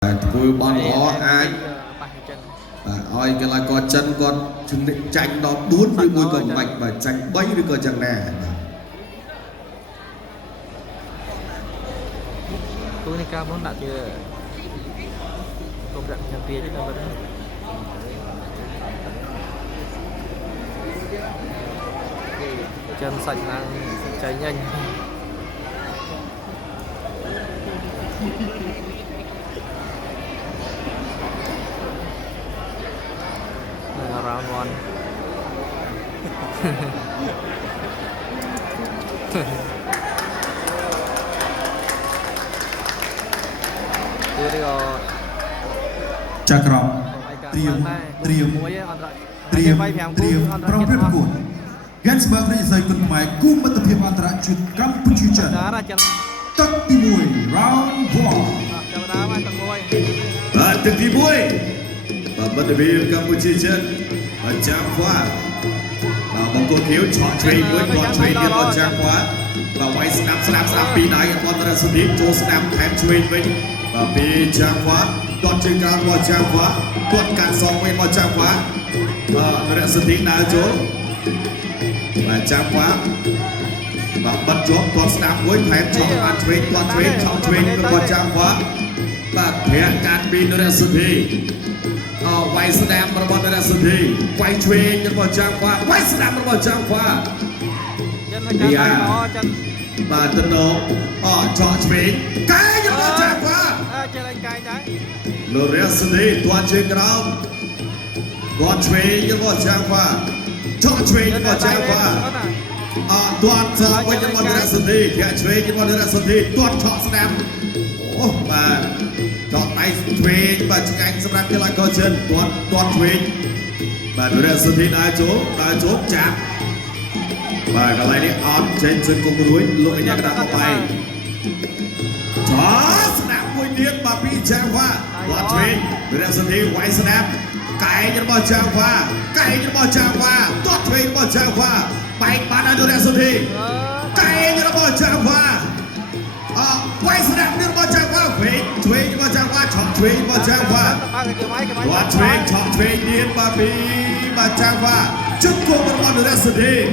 vui bóng ó ai oi cái là con chân con tranh nó bốn với môi cầm mạch và tranh bấy với con chân nè tôi này cao muốn đặt chưa công đoạn nhầm tiền chứ đâu vẫn chân sạch là cháy nhanh là round one Chà krong triềmប្រព្រឹត្តគួរ Gansberg រាជសីគុណខ្មែរគូមិត្តភាពអន្តរជាតិកម្ពុជាចិនទឹកទី1 round 1 ចាប់ដើមហើយទឹកមួយ ទឹកទី1មិត្តភាពកម្ពុជាចិនចាំខ្វះបង្គោលខៀវឆក់ឆ្វេងមួយគាត់ឆ្វេងទៀតគាត់ចាំខ្វះវាយស្ដាប់ពីដៃគាត់រសនិកចូលស្ដាប់ថែមឆ្វេងវិញពីចាំខ្វះគាត់ជើងក្រោមមកចាំខ្វះគាត់កាត់សងវិញមកចាំខ្វះរសនិកដើរចូលចាំខ្វះបាត់ជាប់គាត់ស្ដាប់មួយថែមឆក់បានឆ្វេងគាត់ឆ្វេងឆក់ឆ្វេងគាត់ចាំខ្វះបាទប្រាក់កាត់ពីរសនិកវាយស្ដាំរបស់រសនិកវាយឆ្វេងរបស់ចាំខ្វះវាយស្ដាំរបស់ចាំខ្វះចិនហើយចាំចិនបាទទៅឆក់ឆ្វេងកាយរបស់ចាំខ្វះចិនឯងកាយដែរលោករសនិកទាត់ជើងក្រោមគាត់ឆ្វេងរបស់ចាំខ្វះឆក់ឆ្វេងរបស់ចាំខ្វះទាត់សវិញរបស់រសនិកធាក់ឆ្វេងរបស់រសនិកទាត់ឆក់ស្ដាំអូបាទចောက်ដៃឆ្វេងបាទឆ្ងាញ់សម្រាប់កីឡាករចិនទាត់ឆ្វេងបាទរសនិកដើរចូលចាប់បាទកន្លែងនេះអត់ចេញជើងគុំរួយលោកអញ្ញាកដាប់បាយចោស្ដាប់មួយទៀតបាទពីចាំខ្វះគាត់ឆ្វេងរសនិកវាយស្ដាប់កែងរបស់ចាំខ្វះទាត់ឆ្វេងរបស់ចាំខ្វះបែកបានដល់រសនិកកែងរបស់ចាំខ្វះវាយស្ដាប់នេះរបស់ចាំខ្វះឆ្វេងរបស់ចាំខ្វះឆក់ឆ្វេងរបស់ចាំខ្វះគាត់ឆ្វេងឆក់ឆ្វេងទៀតបាទពីបាទចាំខ្វះជឹកគោរបស់រសនិក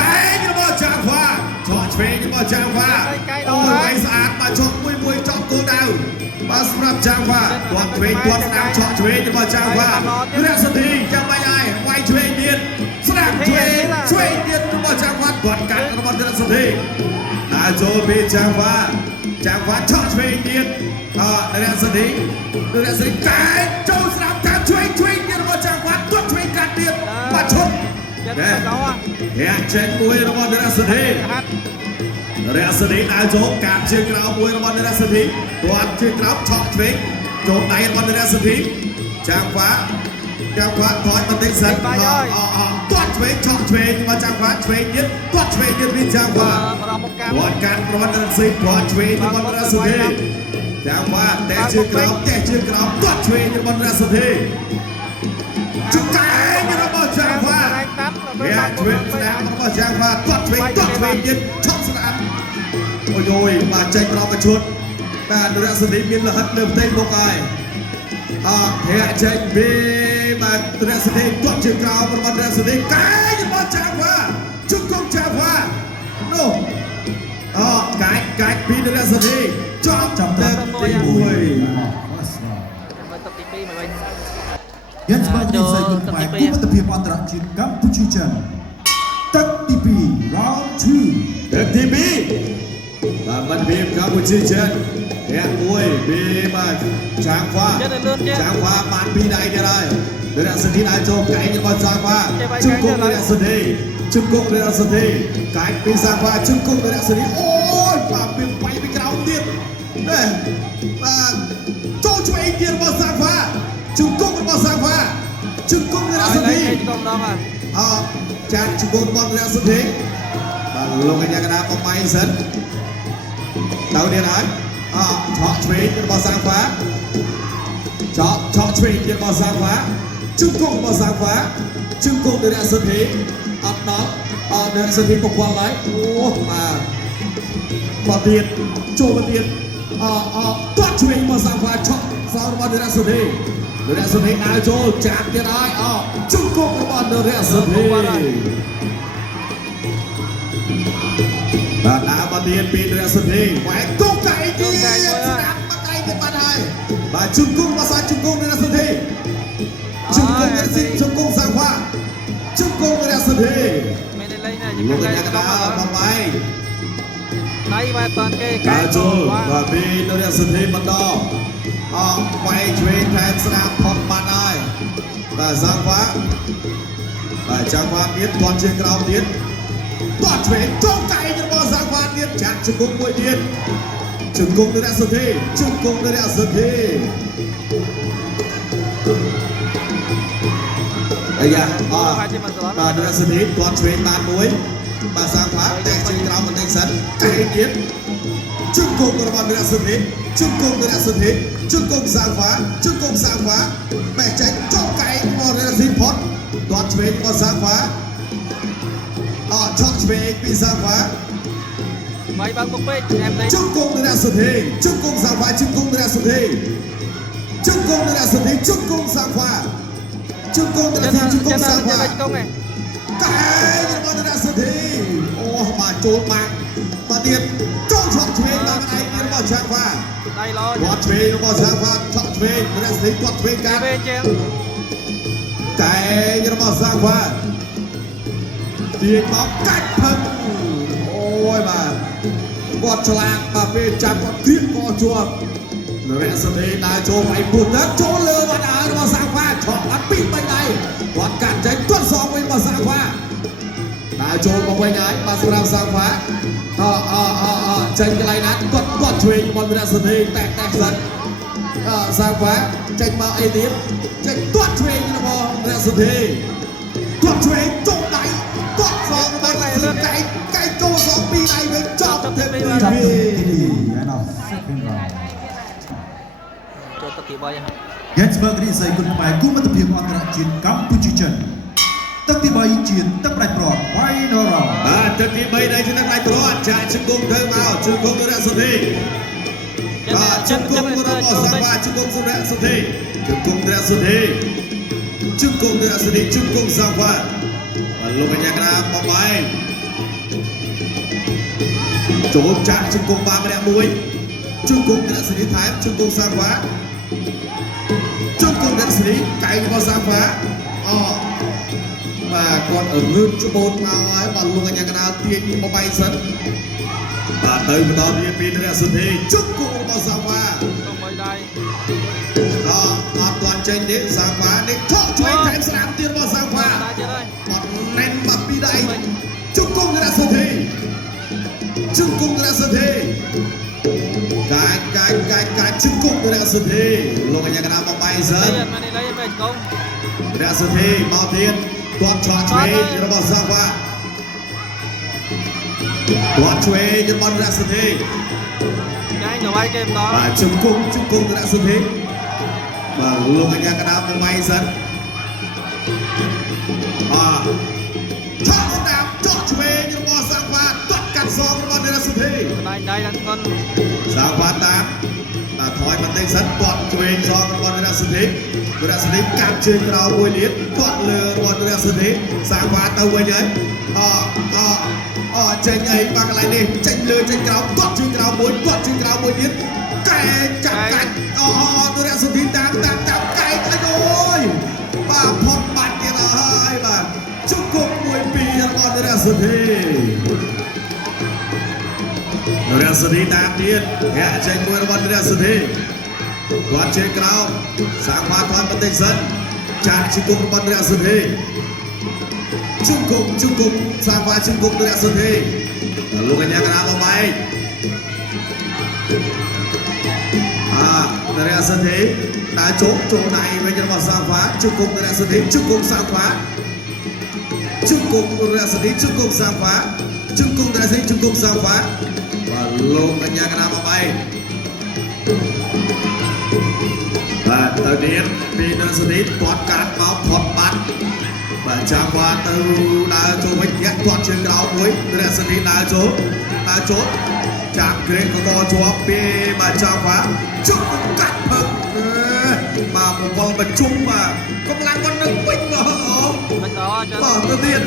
កែងរបស់ចាំខ្វះឆក់ឆ្វេងរបស់ចាំខ្វះវាយស្អាតបាទឆក់មួយចប់គោលដៅបាទសម្រាប់ចាំខ្វះគាត់ឆ្វេងគាត់ស្ដាប់ឆក់ឆ្វេងរបស់ចាំខ្វះរសនិកចាំបាច់ហើយវាយឆ្វេងទៀតស្ដាប់ឆ្វេងទៀតរបស់ចាំខ្វះគាត់កាត់របស់រសនិកដើរចូលពីចាំខ្វះឆក់ឆ្វេងទៀតរសនិកកែចូលស្ដាប់តាមឆ្វេងទៀតរបស់ចាំខ្វះទាត់ឆ្វេងកាត់ទៀតបាទឈុតចេញមួយរបស់រសនិកដើរចូលកាប់ជើងក្រោមមួយរបស់រសនិកទាត់ជើងក្រោមឆក់ឆ្វេងចូលដៃរបស់រសនិកចាំខ្វះថយបន្តិចសិនទាត់ឆ្វេងឆក់ឆ្វេងមកចាំខ្វះឆ្វេងទៀតទាត់ឆ្វេងទៀតពីចាំខ្វះគាត់កាត់របស់រសនិកគាត់ឆ្វេងរបស់រសនិកចាំខ្វះតែជើងក្រោមទាត់ឆ្វេងរបស់រសនិកជកែងរបស់ចាំខ្វះឆ្វេងស្ដាំរបស់ចាំខ្វះទាត់ឆ្វេងទៀតឆក់ស្ដាំអូយបាទចេញប្រមឈុតបាទរសនិកមានលហិតលើផ្ទៃមុខហើយធាក់ចេញពីបាទរសនិកទាត់ជើងក្រោមរបស់រសនិកកែងរបស់ចាំខ្វះជង្គង់ចាំខ្វះនោះកាច់ពីរសនិកចាប់ទឹកទី1ទឹកទី2មកវិញ Gansberg រាជសីគុណខ្មែរគូមិត្តភាពអន្តរជាតិកម្ពុជាចិនទឹកទី2 round 2ទឹកទី2បាទមិត្តភាពកម្ពុជាចិនអ្នកមួយពីបាទចាំខ្វះបានពីដៃទៀតហើយរសនិកដើរចូលកែងរបស់ចាំខ្វះជង្គង់រសនិកកែងពីចាំខ្វះជង្គង់រសនិកអូយបាទពីបៃពីក្រោមទៀតបាទចូលឆ្វេងទៀតរបស់ចាំខ្វះជង្គង់របស់ចាំខ្វះជង្គង់រសនិកចាត់ជង្គង់របស់រសនិកបាទលោកកញ្ញាកណ្ដាលបបៃសិនដល់ទៀតហើយឆក់ឆ្វេងរបស់សាំងហ្វាឆក់ឆ្វេងរបស់សាំងហ្វាជង្គង់របស់សាំងហ្វាជង្គង់រសនិកអត់ដល់រសនិកបកល់ហើយអូបាទទៀតចូលទៀតទាត់ឆ្វេងរបស់សាំងហ្វាឆក់ សងរបស់នរៈសុធីនរៈសុធីដើរចូលចាក់ទៀតហើយជង្គង់របស់នរៈសុធីបាទដើរមកទៀតពីនរៈសុធីវ៉ែកុកកៃទៀតស្ដាប់មកកៃទៀតបាត់ហើយបាទជង្គង់មកសាជង្គង់នរៈសុធីជង្គង់នរៈសុធីជង្គង់សាំងវ៉ាជង្គង់នរៈសុធី មានលេងណា លោកកញ្ញាកណ្ដាលបំបី ដៃបែបតាន់គេ ដើរចូលបាទពីនរៈសុធីបន្តវាយឆ្វេងថែមស្ដាប់ផុតបាត់ហើយបាទសាំងវ៉ាបាទចាំវ៉ាទៀតទាត់ជើងក្រោមទៀតទាត់ឆ្វេងចូលកៃរបស់សាំងវ៉ាទៀតចាក់ជង្គង់មួយទៀតជង្គង់នរៈសុធីជង្គង់នរៈសុធីអាយ៉ាបាទនរៈសុធីទាត់ឆ្វេងបានមួយបាទសាំងវ៉ាតែជើងក្រោមបន្តិចសិនកៃទៀតជង្គង់របស់នរៈសុធីជង្គង់នរៈសុធីជង្គង់សាំងវ៉ាជង្គង់សាំងវ៉ាបែកចេញចូលកៃរបស់នរៈសុធីផុតទាត់ឆ្វេងរបស់សាំងវ៉ាឆក់ឆ្វេងពីសាំងវ៉ា បាយបើពុកពេកអែមទៅ ជង្គង់នរៈសុធីជង្គង់សាំងវ៉ាជង្គង់នរៈសុធីជង្គង់នរៈសុធីជង្គង់សាំងវ៉ាជង្គង់នរៈសុធីជង្គង់សាំងវ៉ា ជង្គង់ឯង កែរបស់នរៈសុធីអូបាទចូលបាក់បាទទៀតចូលឆក់ឆ្វេងដល់ឯងទៀតរបស់សាំងវ៉ា ដៃល្អ គាត់ឆ្វេងរបស់សាំងវ៉ាឆក់ឆ្វេងនរៈសុធីគាត់ឆ្វេងកាត់ ពេលជាង កែរបស់សាំងវ៉ាទាញមកកាច់ផឹកអូយបាទគាត់ឆ្លាតបាទពេលចាប់គាត់គ្រៀងក៏ជាប់នរៈសុធីដើរចូលឯពុតទៅចូលលើបាត់ហើយរបស់សាំងវ៉ាឆក់បាត់ពី3ដៃគាត់កាត់ចេញទាត់សងវិញរបស់សាំងវ៉ាដើរចូលមកវិញហើយបាទសម្រាប់សាំងវ៉ាចេញកន្លែងណាគាត់ឆ្វេងរបស់នរៈសុធីតែសិនសាំងវ៉ាចេញមកអីទៀតចេញទាត់ឆ្វេងរបស់នរៈសុធីទាត់ឆ្វេងចូលដៃទាត់សងរបស់នរៈសុធីកែចូលសងពីដៃវិញចប់ទៅពី ចាប់ទី2 and of second round ចូលទឹកទី3ហើយ Gensburg រីស័យគុណខ្មែរគូមិត្តភាពអន្តរជាតិកម្ពុជាចិនទឹកទី3ជាទឹកផ្ដាច់ព្រាត់ Final round បាទទឹកទី3ដែលជាទឹកផ្ដាច់ព្រាត់ចាក់ជង្គង់ទៅមកជង្គង់នរៈសុធីបាទជង្គង់របស់សាំងវ៉ាជង្គង់នរៈសុធីជង្គង់នរៈសុធីជង្គង់នរៈសុធីជង្គង់សាំងវ៉ាបាទលោកកញ្ញាកណ្ដាលបំបីចូលចាក់ជង្គង់បានម្នាក់មួយជង្គង់នរៈសុធីថែមជង្គង់សាំងវ៉ាជង្គង់នរៈសុធីកែរបស់សាំងវ៉ាបាទគាត់រឹបច្បូតមកហើយបាទលោកកញ្ញាកណ្ដាលទាញមកបាយសិនបាទទៅបន្តទៀតពីនរៈសុធីជង្គង់របស់សាំងវ៉ា ต้องមួយដៃ អត់ទាន់ចេញទេសាំងវ៉ានេះថកជួយថែមស្រាមទៀតរបស់សាំងវ៉ា ដៃទៀតហើយ អត់ណែនមកពីដៃជង្គង់នរៈសុធីជង្គង់នរៈសុធីកាយជង្គង់នរៈសុធីលោកកញ្ញាកណ្ដាលមកបាយសិន នេះមិននេះលេងមិនកុំ នរៈសុធីមកទៀតគាត់ឆក់ឆ្វេងរបស់សាំងវ៉ាគាត់ឆ្វេងរបស់នរៈសុធី ចាញ់ទៅវាយគេម្ដង បាទជង្គង់នរៈសុធីបាទលោកកញ្ញាកណ្ដាលមកបាយសិនឆក់ស្ដាប់ចោះឆ្វេងរបស់សាំងវ៉ាទាត់កាត់សងរបស់នរៈសុធី ដៃដល់ធ្ងន់ សាំងវ៉ាតាមថយបន្តិចសិនទាត់ឆ្វេងសងរបស់នរៈសុធីកាប់ជើងក្រោមមួយទៀតទាត់លើរបស់នរៈសុធីសាំងវ៉ាទៅវិញហើយចេញអីបាទកន្លែងនេះចេញលើចេញក្រោមទាត់ជើងក្រោមមួយទាត់ជើងក្រោមមួយទៀតកែចាប់កាច់នរៈសុធីតាមកែអីអូយបាទផុតបាត់ទៀតហើយបាទជង្គង់មួយពីររបស់នរៈសុធីនរៈសុធីតាមទៀតហាក់ចេញមួយរបស់នរៈសុធីគាត់ជើងក្រោមសាំងវ៉ាថយបន្តិចសិនចាក់ជង្គង់របស់នរៈសុធីជង្គង់សាំងវ៉ាជង្គង់នរៈសុធីលោកកញ្ញាកណ្ដាលមកបែកនរៈសុធីដើរចូលដៃវិញរបស់សាំងវ៉ាជង្គង់នរៈសុធីជង្គង់សាំងវ៉ាជង្គង់នរៈសុធីជង្គង់សាំងវ៉ាជង្គង់នរៈសុធីជង្គង់សាំងវ៉ាបាទលោកកញ្ញាកណ្ដាលមកបែកបាទទៅទៀតពីនរៈសុធីគាត់កាត់មកផុតបាត់បាទចាំគាត់ទៅដើរចូលវិញធាក់គាត់ជើងក្រោមមួយនរៈសុធីដើរចូលចាប់ក្រេកកជាប់ពីបាទចាំគាត់ជុំកាត់ផឹក ผมพอประชุมกำลังวันหนึ่งวิ่งมาอ๋อ មិនដល់ចឹង ต่อตัวเตียน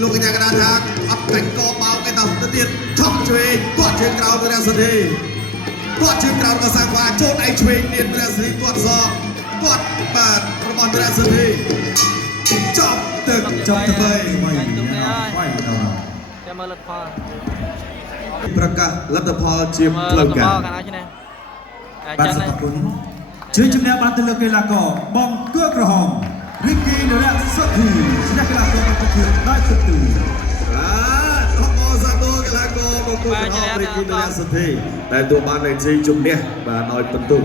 លោកកញ្ញាកណ្ដាលថាអត់តែកបោកឯតទៅទៀតឆក់ឆ្វេងគាត់ជើងក្រោមទៅរកសិទ្ធិគាត់ជើងក្រោមក៏សាខ្វាចូលឯឆ្វេងទៀតរកសិទ្ធិគាត់សគាត់របស់រកសិទ្ធិចាប់ទឹកចាប់ទៅវិញ ចាំមើលលទ្ធផល ប្រកាសលទ្ធផលជាផ្លូវការ កាលណាឈ្នះ បាទសូមអរគុណជើងជំនះបានទៅលើកីឡាករបងគឿក្រហមរីគីនរៈសុធីឈ្នះកីឡាករប្រភេទដោយសុទ្ធី អបអរសាទរកីឡាករបង្គោលក្រហមរីគីនរៈសិទ្ធិដែលទទួលបានជ័យជំនះបាទដោយបន្ទុក